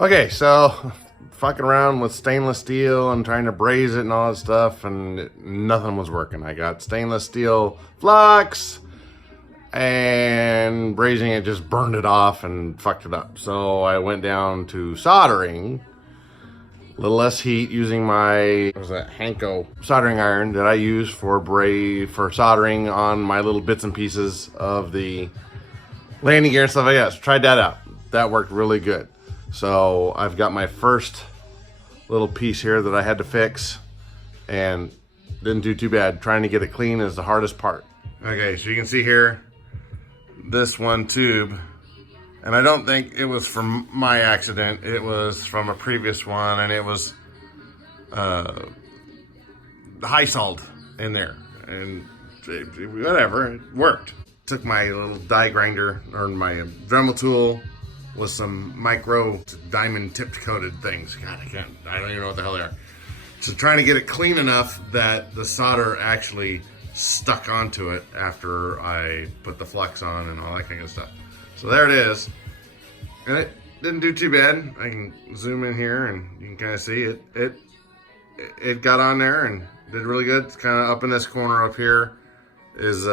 Okay, so fucking around with stainless steel and trying to braze it and all that stuff, and nothing was working. I got stainless steel flux, and brazing it just burned it off and fucked it up. So I went down to soldering, a little less heat, using my, what was that, Hanko soldering iron that I use for soldering on my little bits and pieces of the landing gear and stuff like that. So tried that out. That worked really good. So I've got my first little piece here that I had to fix, and didn't do too bad. Trying to get it clean is the hardest part. Okay, so you can see here, this one tube, and I don't think it was from my accident. It was from a previous one, and it was high salt in there, and whatever, it worked. Took my little die grinder, or my Dremel tool, with some micro diamond tipped coated things. God, I don't even know what the hell they are. So trying to get it clean enough that the solder actually stuck onto it after I put the flux on and all that kind of stuff. So there it is. And it didn't do too bad. I can zoom in here and you can kind of see it. It got on there and did really good. It's kind of up in this corner up here is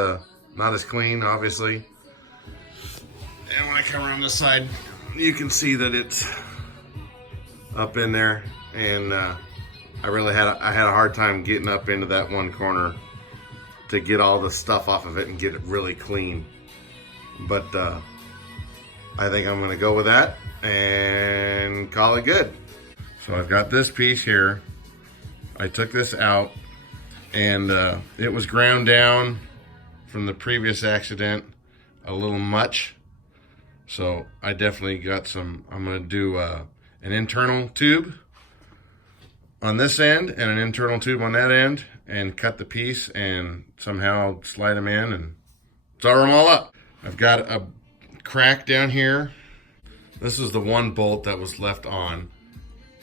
not as clean, obviously. And when I come around this side, you can see that it's up in there, and I had a hard time getting up into that one corner to get all the stuff off of it and get it really clean. But I think I'm gonna go with that and call it good. So I've got this piece here. I took this out, and it was ground down from the previous accident a little much. So I definitely got some, I'm gonna do an internal tube on this end and an internal tube on that end, and cut the piece and somehow slide them in and solder them all up. I've got a crack down here. This is the one bolt that was left on,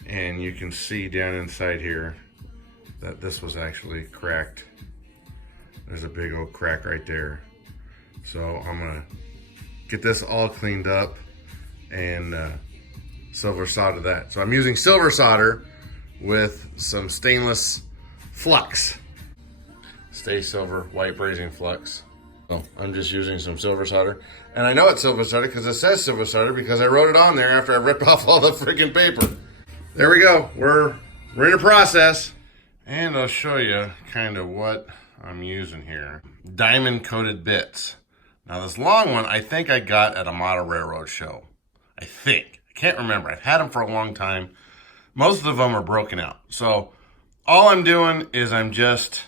and you can see down inside here that this was actually cracked. There's a big old crack right there. So I'm gonna get this all cleaned up and silver solder that. So I'm using silver solder with some stainless flux. Stay silver white brazing flux. So I'm just using some silver solder. And I know it's silver solder because it says silver solder, because I wrote it on there after I ripped off all the freaking paper. There we go. We're in the process. And I'll show you kind of what I'm using here. Diamond coated bits. Now this long one, I think I got at a model railroad show. I think. I can't remember. I've had them for a long time. Most of them are broken out. So all I'm doing is I'm just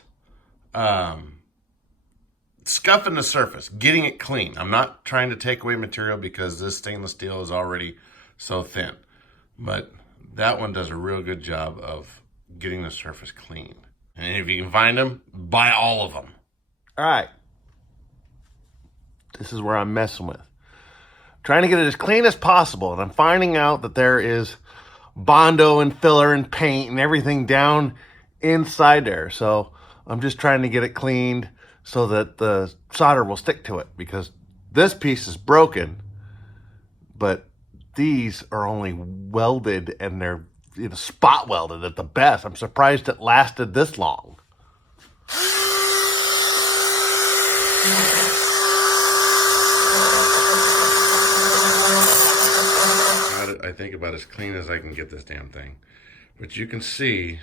scuffing the surface, getting it clean. I'm not trying to take away material because this stainless steel is already so thin. But that one does a real good job of getting the surface clean. And if you can find them, buy all of them. All right. This is where I'm messing with. Trying to get it as clean as possible, and I'm finding out that there is Bondo and filler and paint and everything down inside there. So I'm just trying to get it cleaned so that the solder will stick to it, because this piece is broken, but these are only welded, and they're spot welded at the best. I'm surprised it lasted this long. I think about as clean as I can get this damn thing. But you can see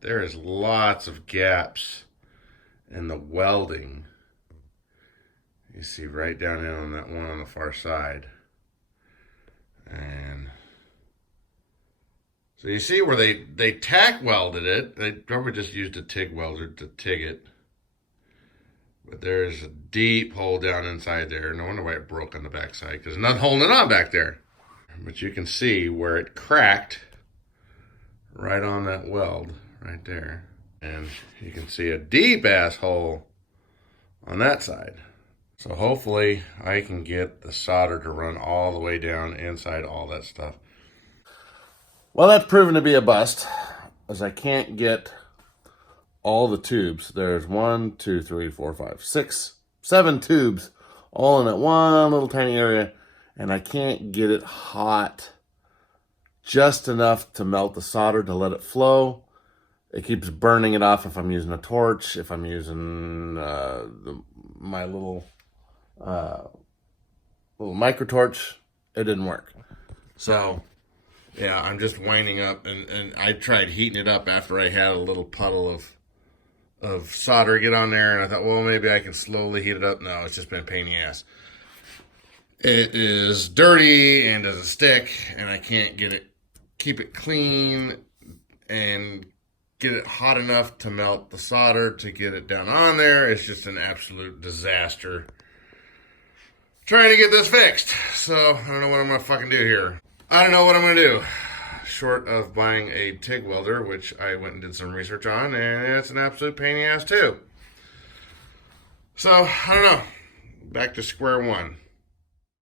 there is lots of gaps in the welding. You see right down in on that one on the far side. And so you see where they tack welded it. They probably just used a TIG welder to TIG it. But there's a deep hole down inside there. No wonder why it broke on the backside, because there's nothing holding it on back there. But you can see where it cracked right on that weld right there. And you can see a deep ass hole on that side. So hopefully I can get the solder to run all the way down inside all that stuff. Well, that's proven to be a bust, as I can't get all the tubes. There's 1, 2, 3, 4, 5, 6, 7 tubes all in that one little tiny area. And I can't get it hot just enough to melt the solder to let it flow. It keeps burning it off if I'm using a torch, if I'm using my little micro torch. It didn't work. So, yeah, I'm just winding up, and I tried heating it up after I had a little puddle of solder get on there, and I thought, well, maybe I can slowly heat it up. No, it's just been a pain in the ass. It is dirty and doesn't stick, and I can't keep it clean and get it hot enough to melt the solder to get it down on there. It's just an absolute disaster trying to get this fixed. So I don't know what I'm going to fucking do here. I don't know what I'm going to do. Short of buying a TIG welder, which I went and did some research on, and it's an absolute pain in the ass too. So, I don't know. Back to square one.